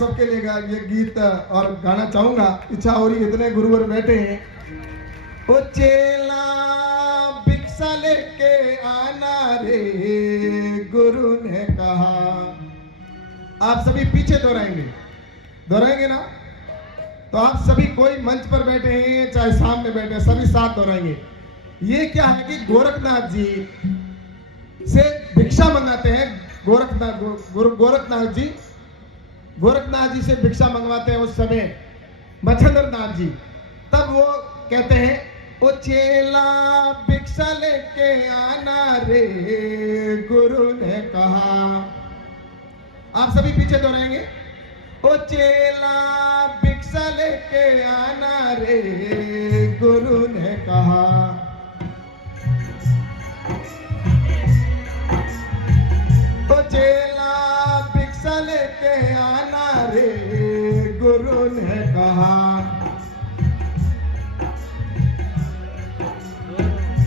सबके लिए ये गीत और गाना चाहूंगा। इच्छा हो रही, इतने गुरुवर बैठे हैं। ओ चेला भिक्षा लेके आना रे, गुरु ने कहा। आप सभी पीछे दोहराएंगे ना? तो आप सभी, कोई मंच पर बैठे हैं चाहे सामने बैठे हैं, सभी साथ दोहराएंगे। ये क्या है कि गोरखनाथ जी से भिक्षा मंगाते हैं। गोरखनाथ जी से भिक्षा मंगवाते हैं उस समय मच्छंद्र नाथ जी। तब वो कहते हैं, ओ चेला भिक्षा लेके आना रे, गुरु ने कहा। आप सभी पीछे दोहराएंगे। ओ चेला भिक्षा लेके आना रे, गुरु ने कहा। ओ चेला भिक्षा लेके आना रे, गुरु ने कहा।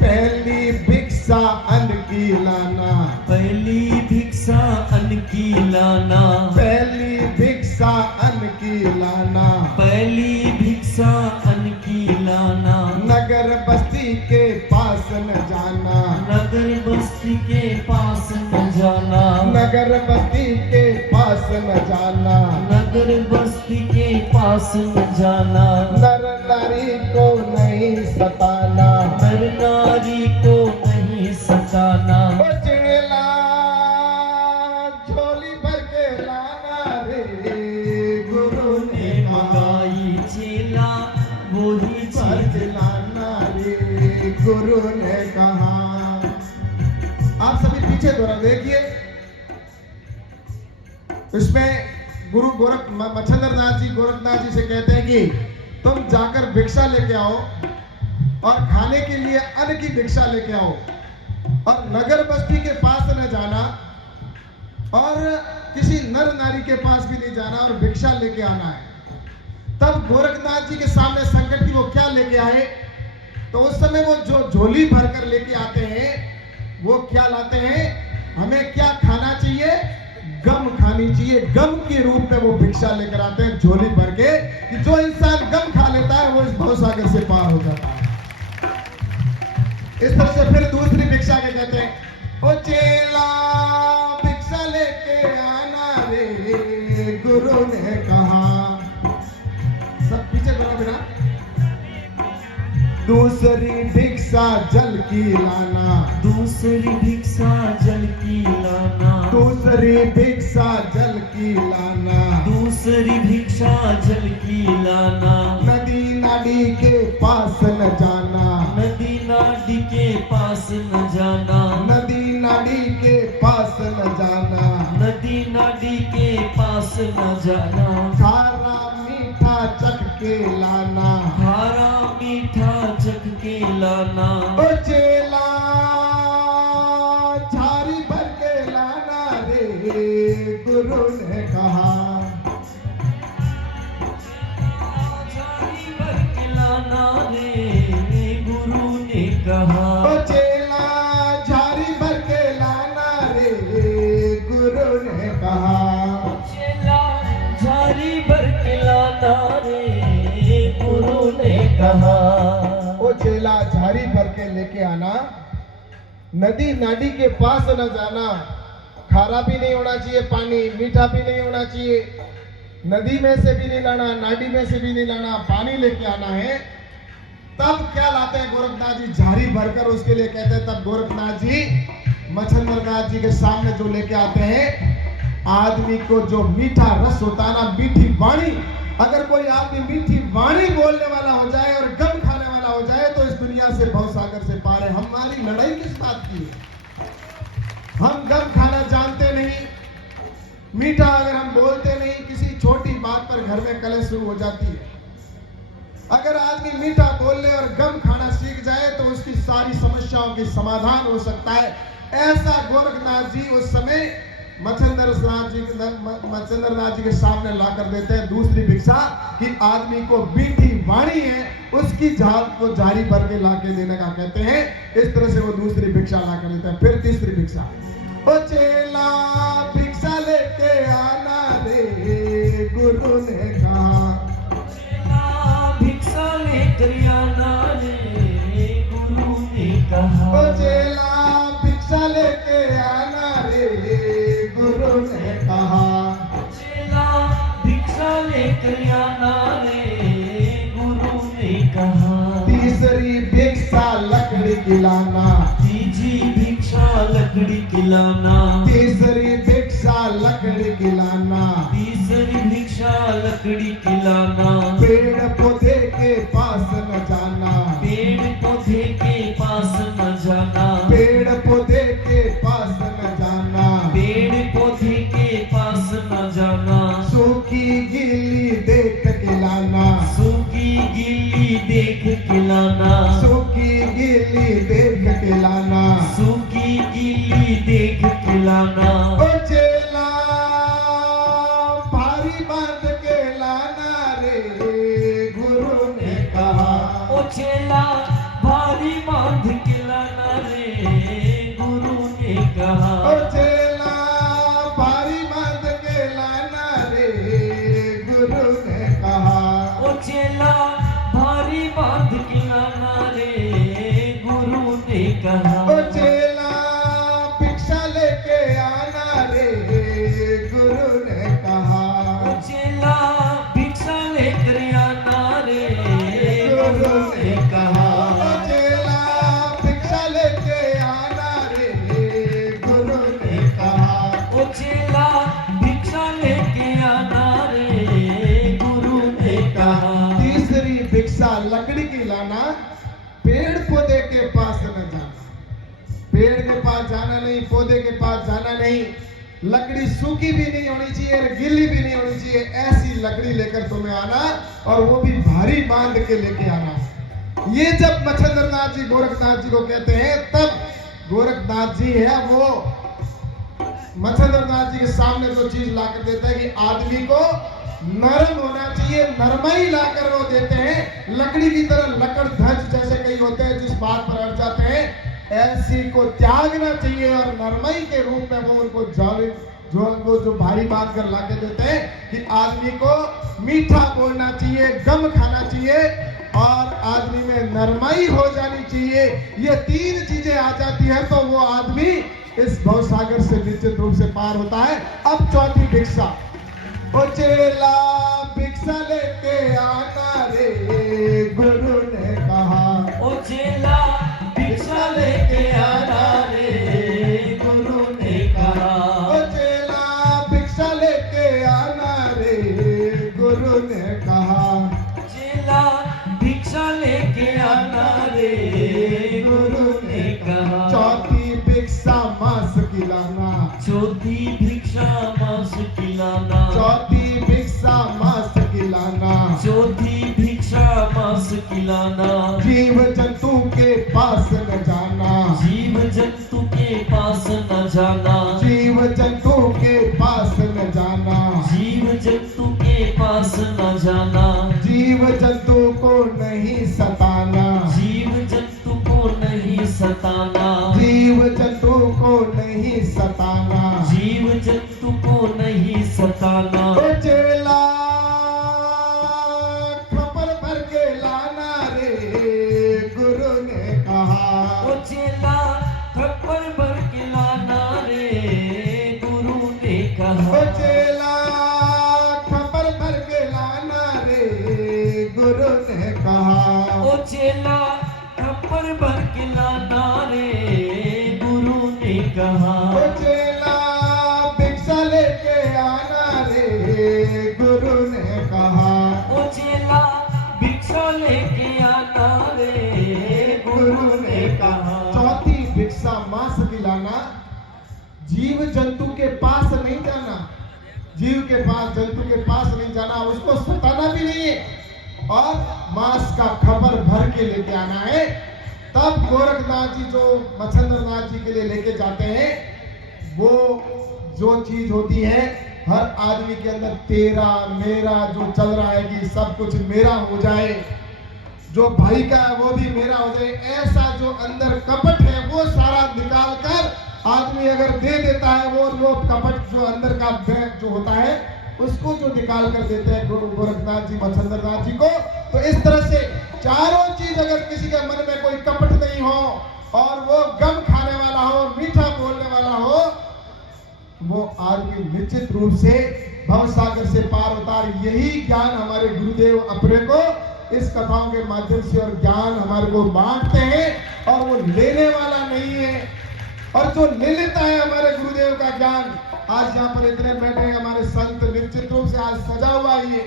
पहली भिक्षा अन्न की लाना, पहली भिक्षा अन्न की लाना, पहली भिक्षा अन्न की लाना, पहली भिक्षा अन्न की लाना। नगर बस्ती के पास न जाना, नगर बस्ती के पास न जाना, नगर बस्ती के पास न जाना, नगर बस्ती के पास न जाना। नर नारी को नहीं सताना, नर नारी को नहीं सताना। ओ चेला झोली भर के लाना रे, गुरु ने मंगाई चेला वही भर के लाना रे, गुरु ने कहा। आप सभी पीछे दोहरा देखिए। इसमें गुरु मच्छंद्र नाथ जी गोरखनाथ जी से कहते हैं कि तुम जाकर भिक्षा लेके आओ और खाने के लिए अन्न की भिक्षा लेके आओ, और नगर बस्ती के पास न जाना, और किसी नर नारी के पास भी नहीं जाना, और भिक्षा लेके आना है। तब गोरखनाथ जी के सामने संकट की वो क्या लेके आए, तो उस समय वो जो झोली भरकर लेके आते हैं, वो क्या लाते हैं? हमें क्या खाना चाहिए? गम खानी चाहिए। गम के रूप में वो भिक्षा लेकर आते हैं झोली भर के, कि जो इंसान गम खा लेता है वो इस भवसागर से पार हो जाता है। इस तरह से फिर दूसरी भिक्षा के कहते हैं, ओ चेला भिक्षा लेके आना रे, गुरु ने कहा। सब पीछे करो बिना। दूसरी भिक्षा जल की लाना, दूसरी भिक्षा जल की लाना, दूसरी भिक्षा जल की लाना, दूसरी भिक्षा जल की लाना। नदी नाडी के पास न जाना, नदी नाडी के पास न जाना, नदी नाडी के पास न जाना, नदी नाडी के पास न जाना। खारा मीठा चख के लाना, खारा मीठा चख के लाना। ओ चेला झारी भर के लाना रे, गुरु ने कहा। झाड़ी भर के लाना रे, गुरु ने कहा। ओ चेला झारी भर के लाना रे, गुरु ने कहा। चेला झाड़ी भर के लाना रे, गुरु ने कहा। ओ चेला झारी भर के लेके आना, नदी नाडी के पास न जाना, खारा भी नहीं होना चाहिए पानी, मीठा भी नहीं होना चाहिए, नदी में से भी नहीं लाना, नाडी में से भी नहीं लाना, पानी लेके आना है। तब क्या लाते हैं गोरखनाथ जी? झारी भरकर उसके लिए कहते हैं। तब गोरखनाथ जी मच्छंद्र नाथ जी के सामने जो लेके आते हैं, आदमी को जो मीठा रस होता है ना, मीठी वाणी, अगर कोई आदमी मीठी वाणी बोलने वाला हो जाए और गम खाने वाला हो जाए, तो इस दुनिया से भवसागर से पार है। हमारी लड़ाई किस बात की है? हम गम खाना जानते नहीं, मीठा अगर हम बोलते नहीं, किसी छोटी बात पर घर में कलह शुरू हो जाती है। अगर आदमी मीठा बोलने और गम खाना सीख जाए तो उसकी सारी समस्याओं के समाधान हो सकता है। ऐसा गोरखनाथ जी उस समय मच्छंद्र नाथ जी के सामने ला कर देते हैं दूसरी भिक्षा, कि आदमी को मीठी वाणी है उसकी झाल को जारी भर के ला के देने का कहते हैं। इस तरह से वो दूसरी भिक्षा ला कर देते हैं। फिर तीसरी भिक्षा, ओ चेला भिक्षा लेके आना रे, गुरु ने कहा। चेला भिक्षा लेकर आना रे गुरु ने कहा। ओ चेला भिक्षा लेके आना रे गुरु ने कहा। चेला भिक्षा लेकर आना रे गुरु ने कहा। तीसरी भिक्षा लकड़ी खिलाना। तीजी भिक्षा लकड़ी खिलाना। तीसरी भिक्षा लकड़ी खिलाना। तीसरी भिक्षा लकड़ी खिलाना। पेड़ पौधे के पास न जाना। पेड़ पौधे के पास न जाना। पेड़ पौधे के पास न जाना। पेड़ पौधे के पास न जाना। सूखी गीली देख के लाना। सूखी गीली देख खिलाना। सूखी गीली देख के लाना। सूखी गीली देख खिलाना। ओ चेला भारी बांध के लाना रे गुरु ने कहा। ओ चेला भारी बांध के लाना रे गुरु ने कहा। ओ चेला भारी बांध के लाना रे गुरु ने कहा। ओ चेला भारी बांध के लाना रे गुरु ने कहा। ओ चेला भिक्षा लेके आना रे गुरु ने कहा। ओ चेला भिक्षा लेकर आना रे गुरु ने कहा। ओ चेला भिक्षा लेके आना रे गुरु ने कहा। ओ चेला भिक्षा लेके आना रे गुरु ने कहा। तीसरी भिक्षा लकड़ी की लाना। पेड़ पौधे के पास न जाना। पेड़ के पास जाना नहीं, पौधे के पास जाना नहीं। लकड़ी सूखी भी नहीं होनी चाहिए और गीली भी नहीं होनी चाहिए। ऐसी लकड़ी लेकर तुम्हें आना और वो भी भारी बांध के लेके आना। ये जब मच्छिंद्रनाथ जी गोरखनाथ जी को कहते हैं, तब गोरखनाथ जी है वो मच्छिंद्रनाथ जी के सामने जो चीज लाकर देता है कि आदमी को नरम होना चाहिए, नरमाई लाकर वो देते हैं। लकड़ी की तरह लकड़ धज जैसे कई होते हैं जिस बात पर अड़ जाते हैं, ऐसी को त्यागना चाहिए और नरमाई के रूप में वो उनको जो भारी बात कर लाके देते हैं कि आदमी को मीठा बोलना चाहिए, गम खाना चाहिए और आदमी में नरमाई हो जानी चाहिए। ये तीन चीजें आ जाती हैं तो वो आदमी इस भवसागर से निश्चित रूप से पार होता है। अब चौथी भिक्षा। ओ चेला भिक्षा लेके आना रे गुरु ने कहा। ओ चेला भिक्षा लेके आना रे गुरु ने कहा। ओ चेला भिक्षा लेके आना रे गुरु ने कहा। चेला भिक्षा लेके आना रे गुरु ने कहा। चौथी भिक्षा मांस खिलाना। चौथी भिक्षा मांस खिलाना। चौथी भिक्षा मांस खिलाना। चौथी भिक्षा मांस खिलाना। जीव जंतु के पास न जाना। जीव जंतु के पास न जाना। जीव जंतु के पास न जाना। जीव जंतु के पास न जाना। जीव जंतु को नहीं सताना। जीव जंतु को नहीं सताना। जीव जंतु को नहीं सताना। जीव जंतु को नहीं सताना। ओ चेला खबर भर के लाना रे गुरु ने कहा। ओ चेला खप्पर भर के लाना रे गुरु ने कहा। ओ चेला खबर भर के लाना रे गुरु ने कहा। ओ चेला खप्पर भर के लाना रे गुरु ने कहा। ओ चेला भिक्षा लेके आना रे गुरु ने कहा। ओ चेला भिक्षा लेके आना रे गुरु ने कहा। चौथी भिक्षा मांस खिलाना। जीव जंतु के पास नहीं जाना। जीव के पास, जंतु के पास नहीं जाना, उसको सताना भी नहीं है और मांस का खबर भर के लेके आना है। तब गोरखनाथ जी जो मच्छिंद्रनाथ जी के लिए लेके जाते हैं, वो जो चीज होती है हर आदमी के अंदर तेरा मेरा जो चल रहा है कि सब कुछ मेरा हो जाए, जो भाई का है वो भी मेरा हो जाए, ऐसा जो अंदर कपट है वो सारा निकाल कर आदमी अगर दे देता है, वो लोभ कपट जो अंदर का जो होता है उसको जो निकाल कर देते हैं गुरु गोरखनाथ जी, मच्छंद्रनाथ जी को। तो इस तरह से चारों चीज अगर किसी के मन में कोई कपट नहीं हो और वो गम खाने वाला हो, मीठा बोलने वाला हो, वो आदमी निश्चित रूप से भव सागर से पार उतार। यही ज्ञान हमारे गुरुदेव अपने को इस कथाओं के माध्यम से और ज्ञान हमारे को बांटते हैं। और वो लेने वाला नहीं है, और जो ले लेता है हमारे गुरुदेव का ज्ञान, आज यहाँ पर इतने बैठे हैं हमारे संत, निश्चित रूप से आज सजा हुआ ये।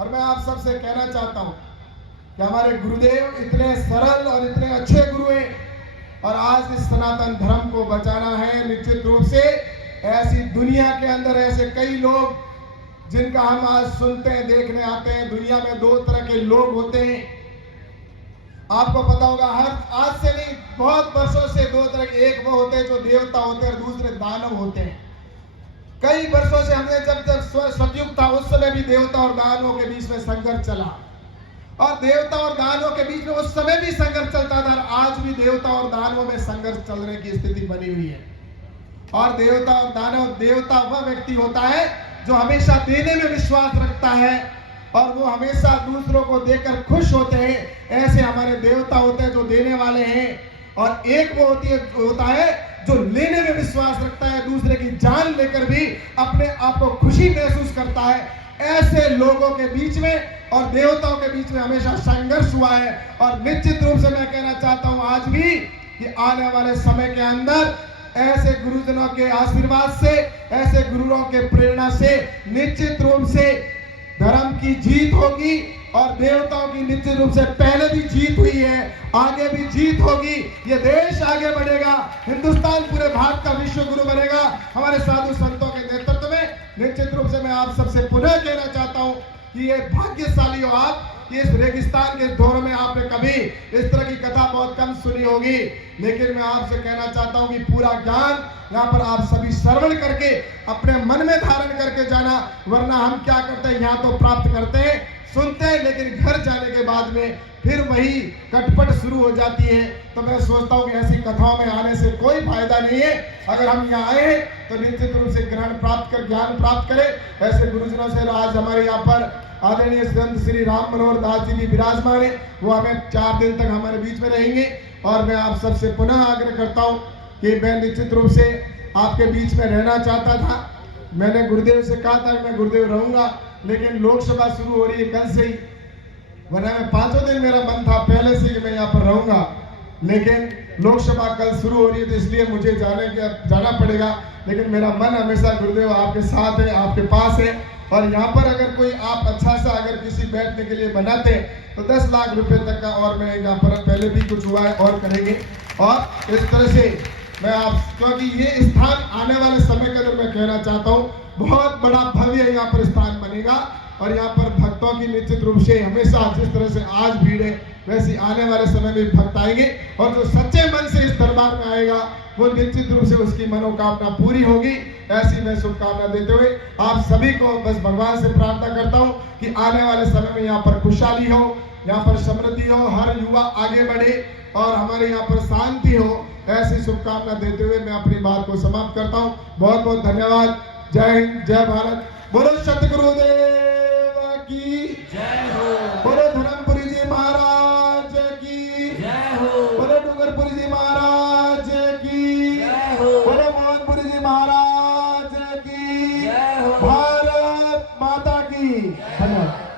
और मैं आप सबसे कहना चाहता हूँ कि हमारे गुरुदेव इतने सरल और इतने अच्छे गुरु हैं, और आज इस सनातन धर्म को बचाना है। निश्चित रूप से ऐसी दुनिया के अंदर ऐसे कई लोग जिनका हम आज सुनते हैं, देखने आते हैं। दुनिया में दो तरह के लोग होते हैं, आपको पता होगा। हर आज से नहीं, बहुत वर्षों से दो तरह के, एक वो होते हैं जो देवता होते हैं और दूसरे दानव होते हैं। कई वर्षों से हमने जब सतयुग था उस समय भी देवता और दानवों के बीच में संघर्ष चला, और देवता और दानवों के बीच में उस समय भी संघर्ष चलता था। आज भी देवता और दानवों में संघर्ष चलने की स्थिति बनी हुई है। और देवता और दानव, देवता वह व्यक्ति होता है जो हमेशा देने में विश्वास रखता है और वो हमेशा दूसरों को देकर खुश होते हैं। ऐसे हमारे देवता होते हैं जो देने वाले हैं। और एक वो होता है जो लेने में विश्वास रखता है, दूसरे की जान लेकर भी अपने आप को खुशी महसूस करता है। ऐसे लोगों के बीच में और देवताओं के बीच में हमेशा संघर्ष हुआ है। और निश्चित रूप से मैं कहना चाहता हूं आज भी कि आने वाले समय के अंदर ऐसे गुरुजनों के आशीर्वाद से, ऐसे गुरुओं के प्रेरणा से निश्चित रूप से धर्म की जीत होगी। और देवताओं की निश्चित रूप से पहले भी जीत हुई है, आगे भी जीत होगी। ये देश आगे बढ़ेगा, हिंदुस्तान पूरे भारत का विश्व गुरु बनेगा हमारे साधु संतों के नेतृत्व में। निश्चित रूप से मैं आप सबसे पुनः कहना चाहता हूं कि ये भाग्यशाली हो आप, इस रेगिस्तान के दौर में आपने कभी इस तरह की कथा बहुत कम सुनी होगी। लेकिन मैं आपसे कहना चाहता हूं कि पूरा ज्ञान यहाँ पर आप सभी श्रवण करके अपने मन में धारण करके जाना। वरना हम क्या करते हैं, यहाँ तो प्राप्त करते हैं, सुनते हैं, लेकिन घर जाने के बाद में फिर वही कटपट शुरू हो जाती है। तो मैं सोचता हूँ कि ऐसी कथाओं में आने से कोई फायदा नहीं है। अगर हम यहाँ आए हैं तो निश्चित रूप से ग्रहण प्राप्त कर, ज्ञान प्राप्त करें। ऐसे गुरुजनों से आज हमारे यहाँ पर आदरणीय संत श्री राम मनोहर दास जी भी विराजमान है, वो हमें 4 दिन तक हमारे बीच में रहेंगे। और मैं आप सबसे पुनः आग्रह करता हूँ कि मैं निश्चित रूप से आपके बीच में रहना चाहता था। मैंने गुरुदेव से कहा था मैं गुरुदेव रहूंगा, लेकिन लोकसभा शुरू हो रही है कल से ही, वरना मैं 5 दिन मेरा मन था पहले से कि मैं यहाँ पर रहूंगा। लेकिन लोकसभा कल शुरू हो रही है तो इसलिए मुझे जाना पड़ेगा। लेकिन मेरा मन हमेशा गुरुदेव आपके साथ है, आपके पास है। और यहाँ पर अगर कोई आप अच्छा सा अगर किसी बैठने के लिए बनाते तो 10 लाख रुपए तक का, और मैं यहाँ पर पहले भी कुछ हुआ है और करेंगे। और इस तरह से मैं आप, क्योंकि ये स्थान आने वाले समय के अंदर मैं कहना चाहता हूँ बहुत बड़ा भव्य यहाँ पर स्थान बनेगा। और यहाँ पर भक्तों की निश्चित रूप से हमेशा जिस तरह से आज भीड़ है वैसे आने वाले समय में भक्त आएंगे। और जो सच्चे मन से इस दरबार में आएगा वो निश्चित रूप से उसकी मनोकामना पूरी होगी। ऐसी मैं शुभकामना देते हुए आप सभी को बस भगवान से प्रार्थना करता हूँ कि आने वाले समय में यहाँ पर खुशहाली हो, यहाँ पर समृद्धि हो, हर युवा आगे बढ़े और हमारे यहाँ पर शांति हो। ऐसी शुभकामना देते हुए मैं अपनी बात को समाप्त करता हूँ। बहुत बहुत धन्यवाद। जय हिंद, जय भारत। बोलो सतगुरुदेव की जय हो, बोलो धर्मपुरी जी महाराज की जय हो, बोलो डूंगरपुरी जी महाराज की जय हो, बोलो मोहनपुरी जी महाराज की जय हो। भारत माता की। धन्यवाद।